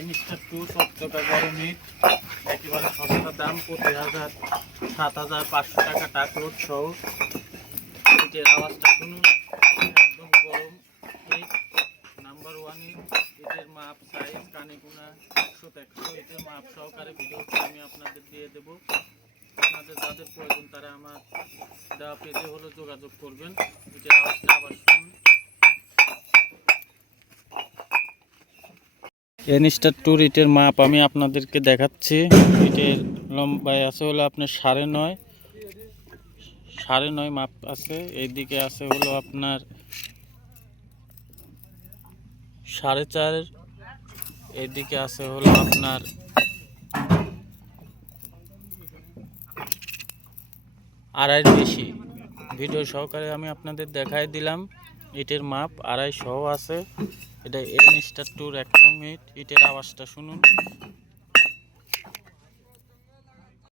এনস্টার 2 চকচকা গরম ইট, একেবারে সস্তা দাম, প্রতি 7,500 টাকা টাকলোড সহ। ইটের আওয়াজটা শুনুন, একদম গরম ইট, নাম্বার 1 ইট। ইটের মাপ, সাইজ, কানিকুনা 100-100 ইটের মাপ সহকারে ভিডিওটি আমি আপনাদের দিয়ে দেবো। আপনাদের যাদের প্রয়োজন তারা আমার দেওয়া পেজে হলে যোগাযোগ করবেন। ইটের আওয়াজটা আবার শুনুন। এনস্টার 2 ইটের মাপ আমি আপনাদেরকে দেখাচ্ছি। ইটের লম্বায় আছে হলো আপনার 9.5 মাপ আছে। এইদিকে আছে হলো আপনার 4.5, এইদিকে আছে হলো আপনার 2.5 বেশি। ভিডিও সহকারে আমি আপনাদের দেখাই দিলাম। ইটের মাপ 2.5 সহ আছে। এটা এনস্টার 2 1 নং ইট। ইটের আওয়াজটা শুনুন।